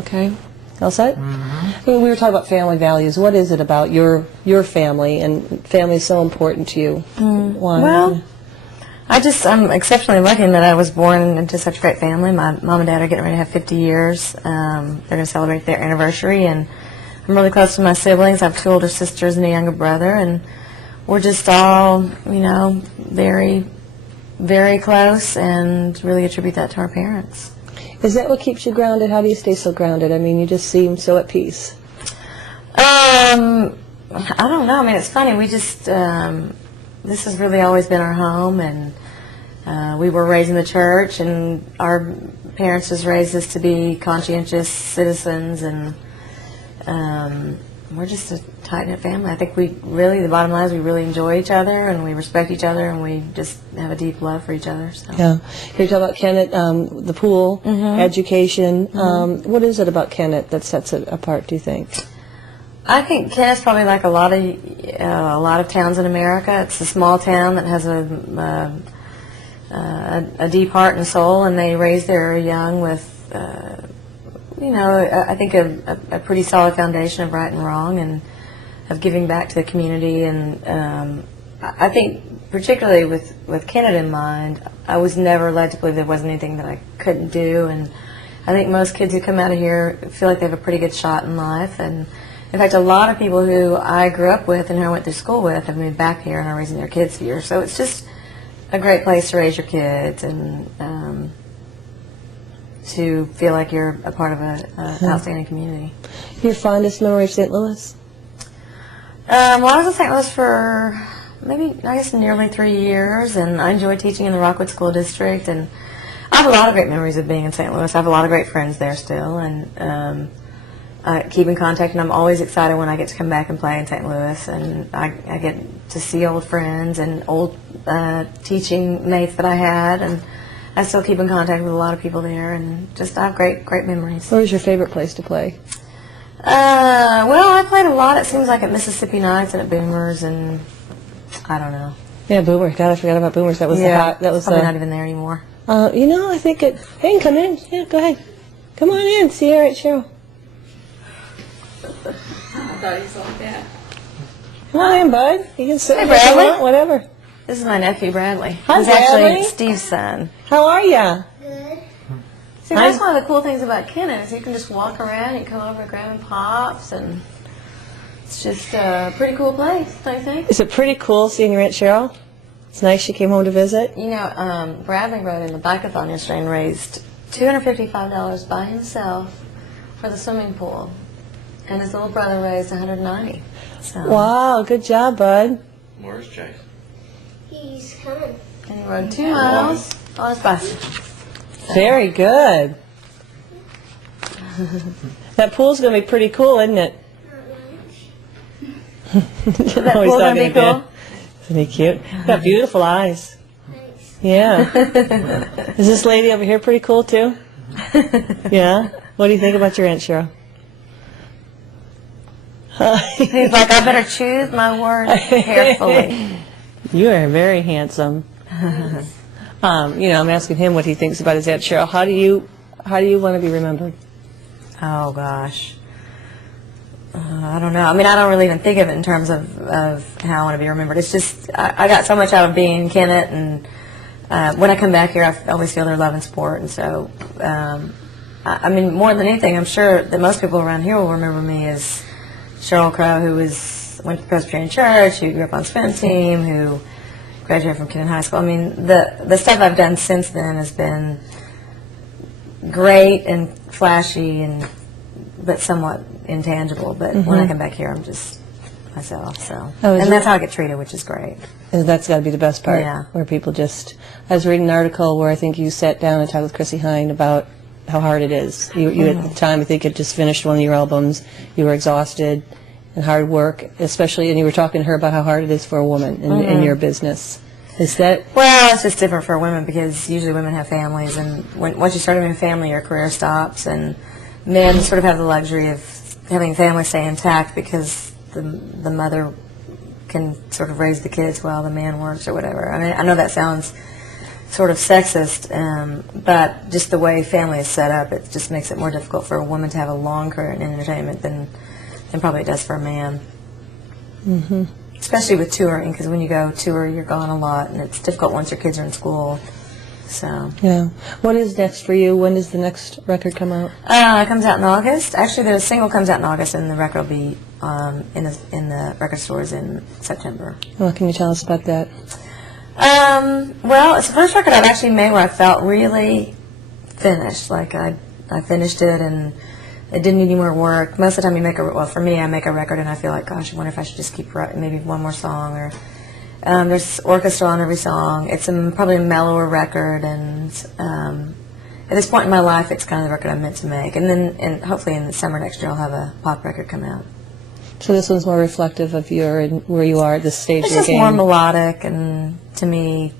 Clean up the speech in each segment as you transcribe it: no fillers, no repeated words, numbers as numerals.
Okay. All set? We were talking about family values. What is it about your family, and family is so important to you? Why? Well, I'm exceptionally lucky in that I was born into such a great family. My mom and dad are getting ready to have 50 years. They're going to celebrate their anniversary, and I'm really close to my siblings. I have 2 older sisters and a younger brother, and we're just all, very, very close, and really attribute that to our parents. Is that what keeps you grounded? How do you stay so grounded? I mean, you just seem so at peace. I don't know. I mean, it's funny. We just, this has really always been our home, and we were raised in the church, and our parents just raised us to be conscientious citizens, and we're just a tight-knit family. I think the bottom line is we really enjoy each other, and we respect each other, and we just have a deep love for each other. So. Yeah. You talk about Kennett, the pool, education. What is it about Kennett that sets it apart, do you think? I think Kennett's probably like a lot of towns in America. It's a small town that has a deep heart and soul, and they raise their young with I think a pretty solid foundation of right and wrong, and of giving back to the community. And I think particularly with Kennett in mind, I was never led to believe there wasn't anything that I couldn't do. And I think most kids who come out of here feel like they have a pretty good shot in life. And in fact, a lot of people who I grew up with and who I went to school with have moved back here and are raising their kids here. So it's just a great place to raise your kids, and to feel like you're a part of an outstanding community. Your fondest memory of St. Louis? Well, I was in St. Louis for nearly 3 years, and I enjoyed teaching in the Rockwood School District, and I have a lot of great memories of being in St. Louis. I have a lot of great friends there still, and I keep in contact, and I'm always excited when I get to come back and play in St. Louis, and I get to see old friends and old teaching mates that I had, and I still keep in contact with a lot of people there, and just I have great memories. Where was your favorite place to play? Well, I played a lot, it seems like, at Mississippi Nights and at Boomers, and I don't know. Yeah, Boomers. God, I forgot about Boomers. That was probably not even there anymore. I think it. Hey, come in. Yeah, go ahead. Come on in. See you at Sheryl. I thought he saw that. Come on in, bud. You can sit Hey, here if you Bradley. want, whatever. This is my nephew, Bradley. Hi, He's Bradley. actually Steve's son. How are ya? See, that's one of the cool things about Kennett is you can just walk around, you can come over and grab him pops, and it's just a pretty cool place, don't you think? Is it pretty cool seeing your Aunt Sheryl? It's nice she came home to visit. Bradley rode in the bike-a-thon yesterday and raised $255 by himself for the swimming pool, and his little brother raised $190. So. Wow, good job, bud. Where's Chase? He's coming. And he rode 2 miles on his bicycle. Very good. That pool's going to be pretty cool, isn't it? Is that pool going to be cool? Isn't he cute? Got beautiful eyes. Thanks. Yeah. Is this lady over here pretty cool, too? Yeah? What do you think about your Aunt Sheryl? He's like, I better choose my words carefully. You are very handsome. I'm asking him what he thinks about his Aunt Sheryl. How do you want to be remembered? Oh, gosh. I don't know. I mean, I don't really even think of it in terms of how I want to be remembered. It's just, I got so much out of being in Kennett, and when I come back here, I always feel their love and support. And so, I mean, more than anything, I'm sure that most people around here will remember me as Sheryl Crow, who went to Presbyterian Church, who grew up on swim team, who graduated from Kennett High School. I mean, the stuff I've done since then has been great and flashy, but somewhat intangible. But when I come back here, I'm just myself. So, and that's how I get treated, which is great. And that's got to be the best part. Yeah. Where people just. I was reading an article where I think you sat down and talked with Chrissy Hine about how hard it is. You at the time, I think, had just finished one of your albums. You were exhausted and hard work, especially, and you were talking to her about how hard it is for a woman in your business. Is that? Well, it's just different for women because usually women have families, and once you start having a family, your career stops, and men sort of have the luxury of having family stay intact because the mother can sort of raise the kids while the man works or whatever. I mean, I know that sounds sort of sexist, but just the way family is set up, it just makes it more difficult for a woman to have a long career in entertainment than probably it does for a man. Mm-hmm. Especially with touring, because when you go tour, you're gone a lot, and it's difficult once your kids are in school. So Yeah. What is next for you? When does the next record come out? it comes out in August. Actually, the single comes out in August, and the record will be in the record stores in September. What can you tell us about that? Well, it's the first record I've actually made where I felt really finished. Like I finished it and it didn't need any more work. Most of the time for me, I make a record and I feel like, gosh, I wonder if I should just keep writing maybe one more song. Or there's orchestra on every song. It's probably a mellower record, and at this point in my life, it's kind of the record I'm meant to make. And then hopefully in the summer next year, I'll have a pop record come out. So this one's more reflective of where you are at this stage It's of the just game. more melodic and, to me,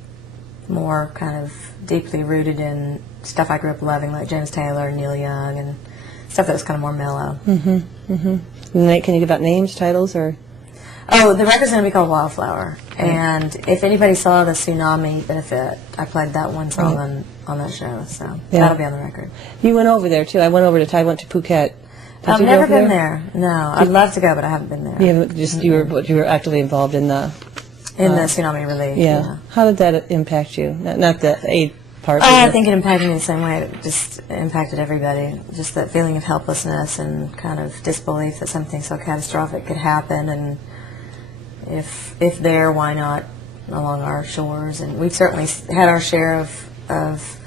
more kind of deeply rooted in stuff I grew up loving, like James Taylor, Neil Young, and stuff that was kind of more mellow. Mm-hmm. Mm-hmm. Can you give out names, titles, or? Oh, the record's going to be called Wildflower. And if anybody saw the Tsunami benefit, I played that one song on that show, so that'll be on the record. You went over there, too. I went to Phuket. I've never been there. No, I'd love to go, but I haven't been there. You haven't you were actively involved in the tsunami relief. Yeah. How did that impact you? Not the aid part. I think it impacted me the same way it just impacted everybody. Just that feeling of helplessness and kind of disbelief that something so catastrophic could happen, and if there, why not along our shores? And we've certainly had our share of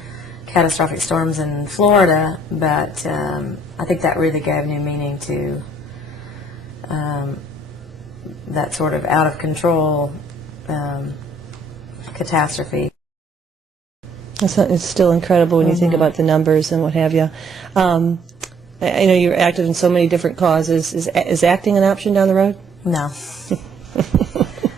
catastrophic storms in Florida, but I think that really gave new meaning to that sort of out of control catastrophe. It's still incredible when you think about the numbers and what have you. I know you're active in so many different causes. Is acting an option down the road? No.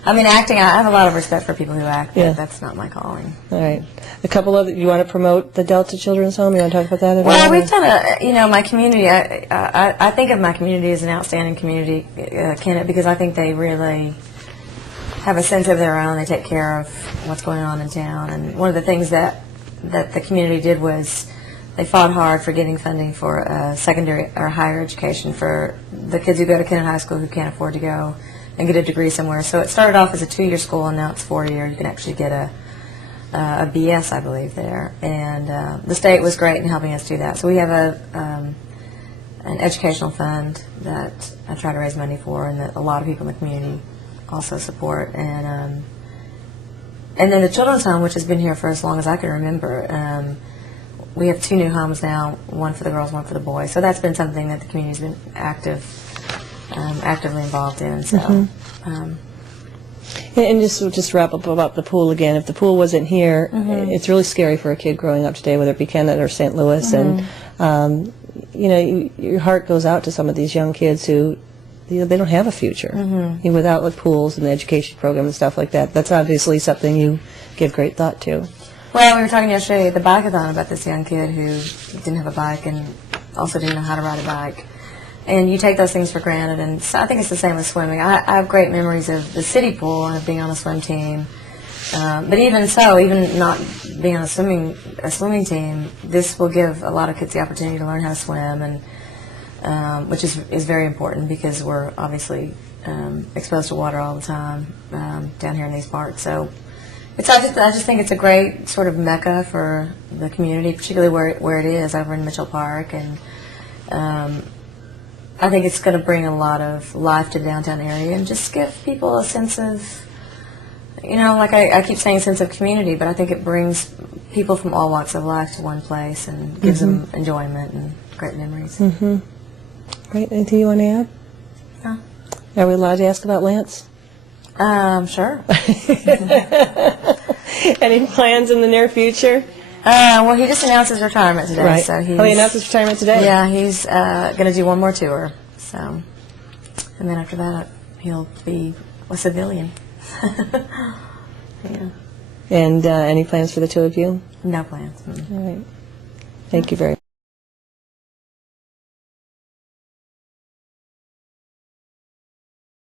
I mean, acting, I have a lot of respect for people who act, but Yeah. that's not my calling. All right. A couple of you want to promote the Delta Children's Home? You want to talk about that at all? Well, we've done my community, I think of my community as an outstanding community, Kennett, because I think they really have a sense of their own. They take care of what's going on in town. And one of the things that the community did was they fought hard for getting funding for secondary or higher education for the kids who go to Kennett High School who can't afford to go and get a degree somewhere. So it started off as a 2-year school, and now it's 4-year. You can actually get a BS, I believe, there. And the state was great in helping us do that. So we have an educational fund that I try to raise money for, and that a lot of people in the community also support. And then the children's home, which has been here for as long as I can remember. We have 2 new homes now, one for the girls, one for the boys. So that's been something that the community's been actively involved in. So, And just wrap up about the pool again. If the pool wasn't here, it's really scary for a kid growing up today, whether it be Kennett or St. Louis. And your heart goes out to some of these young kids who they don't have a future without pools and the education program and stuff like that. That's obviously something you give great thought to. Well, we were talking yesterday at the bike-a-thon about this young kid who didn't have a bike and also didn't know how to ride a bike. And you take those things for granted, and so I think it's the same with swimming. I have great memories of the city pool and of being on the swim team. But even so, even not being on a swimming team, this will give a lot of kids the opportunity to learn how to swim, and which is very important because we're obviously exposed to water all the time down here in these parts. So I just think it's a great sort of mecca for the community, particularly where it is over in Mitchell Park, and I think it's going to bring a lot of life to the downtown area and just give people a sense of, like I keep saying, a sense of community, but I think it brings people from all walks of life to one place and gives them enjoyment and great memories. Great. Anything you want to add? No. Are we allowed to ask about Lance? Sure. Any plans in the near future? Well, he just announced his retirement today. Right. So He announced his retirement today? Yeah, he's going to do one more tour. So, and then after that, he'll be a civilian. Yeah. And any plans for the two of you? No plans. All right. Thank you very much.